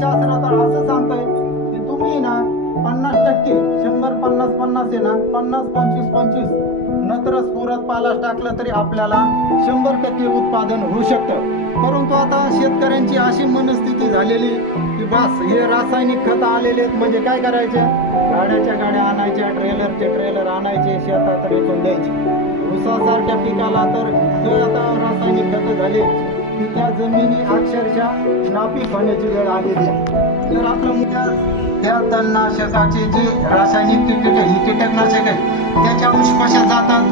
शास्त्र तर असं सांगतंय की तुम्ही ना 50% 100-50-50 आहे ना 50-25-25 नत्र स्फुरत पालाश टाकलं तरी आपल्याला 100% उत्पादन होऊ शकतं. परंतु आता शेतकऱ्यांची अशी मनस्थिती झालेली की बस हे रासायनिक खत आलेले म्हणजे काय करायचे, गाड्याच्या गाड्या आणायच्या, ट्रेलरचे ट्रेलर आणायचे, शेतात विकून द्यायचे. ऊसासारख्या पिकाला तर जे आता रासायनिक खत झाले की त्या जमिनी अक्षरशः नापीक होण्याची वेळ आलेली आहे. तर आपलं त्या तणनाशकाचे जे रासायनिक कीटकनाशक आहे त्याच्या अंश कशा जातात,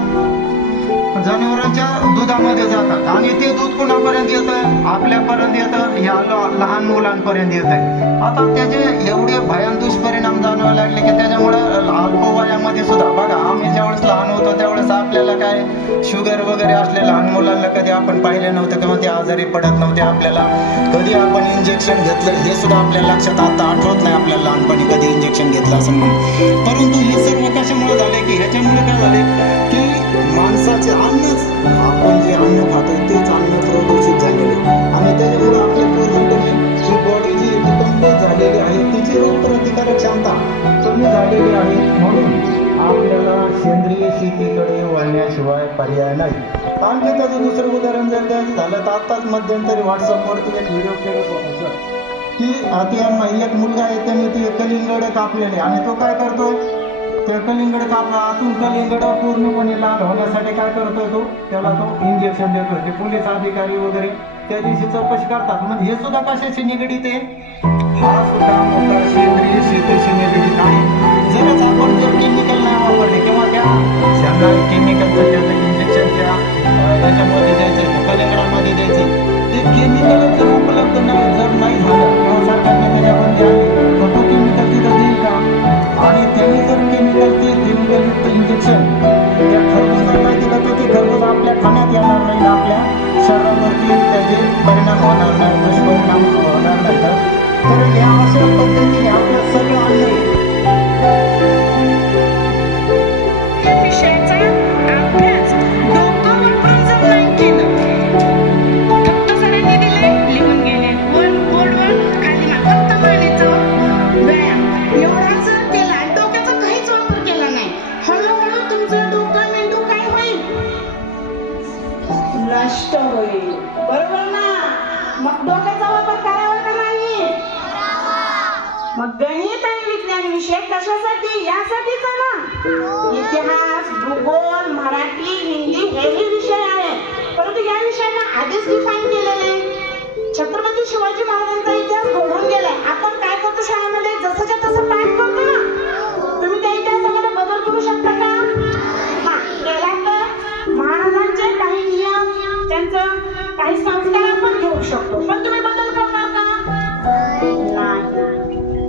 जनावरांच्या दुधामध्ये जातात आणि ते दूध कोणापर्यंत येतं, आपल्यापर्यंत येतं, ह्या लहान मुलांपर्यंत येतं. आता त्याचे एवढे भयान दुष्परिणाम जाणवायला लागले की त्याच्यामुळे अल्प वयामध्ये सुद्धा बघा, आम्ही ज्यावेळेस लहान होतो त्यावेळेस आपल्याला काय शुगर वगैरे असले लहान मुलांना कधी आपण पाहिले नव्हतं किंवा ते आजारी पडत नव्हते. आपल्याला कधी आपण इंजेक्शन घेतलं हे सुद्धा आपल्या लक्षात आता आठवत नाही आपल्याला लहानपणी कधी इंजेक्शन घेतलं असं म्हणून. परंतु हे सर्व कशामुळे झाले की ह्याच्यामुळे काय झाले की माणसाचे अन्नच, आपण जे अन्न खातो तेच अन्न प्रदूषित झालेले आणि त्याच्यामुळे आपल्या पूर्णपणे जी बॉडी जी डिकम्पोज झालेली आहे तिची रोगप्रतिकारक क्षमता कमी झालेली आहे. म्हणून आपल्याला सेंद्रिय शेतीकडे वळण्याशिवाय पर्याय नाही. आणखी त्याचं दुसरं उदाहरण जर द्यायचं झालं तर आत्ताच मध्यंतरी व्हॉट्सअपवरती एक व्हिडिओ केला होता की एक मुलगा आहे त्याने ते कलिंगड कापलेले आणि तो काय करतोय, त्या कलिंगड आतून कलिंगड पूर्णपणे लाल होण्यासाठी काय करतोय तो, त्याला तो इंजेक्शन देतोय. ते पोलीस अधिकारी वगैरे त्या दिवशी चौकशी करतात. म्हणजे हे सुद्धा कशाशी निगडीत आहे, हा सुद्धा मोठा सेंद्रिय शेतीशी निगडीत आहे. जरच आपण जर केमिकल नाही वापरले किंवा त्या केमिकलचं त्याचं इंजेक्शन त्याच्यामध्ये द्यायचं, कलिंगडामध्ये द्यायचं, ते केमिकल जर उपलब्ध जर नाही झालं किंवा सरकारने त्याच्यामध्ये आले तर तो केमिकल तिथं देईल का, आणि त्यांनी जर केमिकलयुक्त इंजेक्शन त्या खरबूजाला दिलं तर ते खरबूज आपल्या खाण्यात येणार नाही, आपल्या शरीरावरती त्याचे परिणाम होणार नाही, दुष्परिणाम होणार नाही. तर या अशा पद्धतीने आपल्या सगळं अन्न नष्ट होईल. बरोबर ना? मग डोक्याचा वापर करावा का नाही? मग गणित आणि विज्ञान विषय कशासाठी? यासाठीच ना. इतिहास, भूगोल, मराठी, हिंदी हेही विषय आहेत, परंतु या विषयांना आधीच डिफाईन केलेले. छत्रपती शिवाजी महाराजांचा इतिहास घडून गेलाय. आपण काय करतो शाळेमध्ये, जसंच्या तसं पाठ करतो ना. तुम्ही त्या इतिहासामध्ये बदल करू शकता का? केला तर महाराजांचे काही नियम, त्यांचं काही संस्कार आपण घेऊ शकतो, पण तुम्ही बदल करणार का? नाही.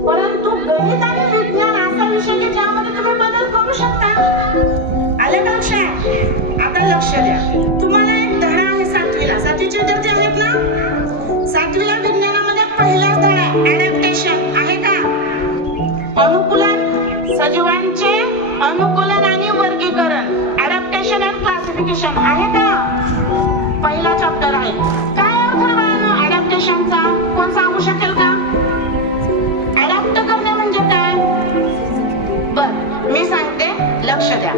परंतु गणित आणि विज्ञान असा विषय की ज्यामध्ये तुम्ही बदल करू शकता. आलं का लक्षात? आता लक्ष द्या. तुम्हाला एक धडा आहे 7वीला. 7वीचे विद्यार्थी आहेत ना? 7वीला विज्ञानामध्ये पहिलाच धडा ॲडॅप्टेशन आहे का? अनुकूलन, सजीवांचे अनुकूलन आणि वर्गीकरण, ॲडॅप्टेशन अँड क्लासिफिकेशन आहे का? पहिला चॅप्टर आहे. काय अर्थ आहे ॲडॅप्टेशनचा? कोण सांगू शकेल का? ॲडॅप्ट करणे म्हणजे काय? बर, मी सांगते, लक्ष द्या.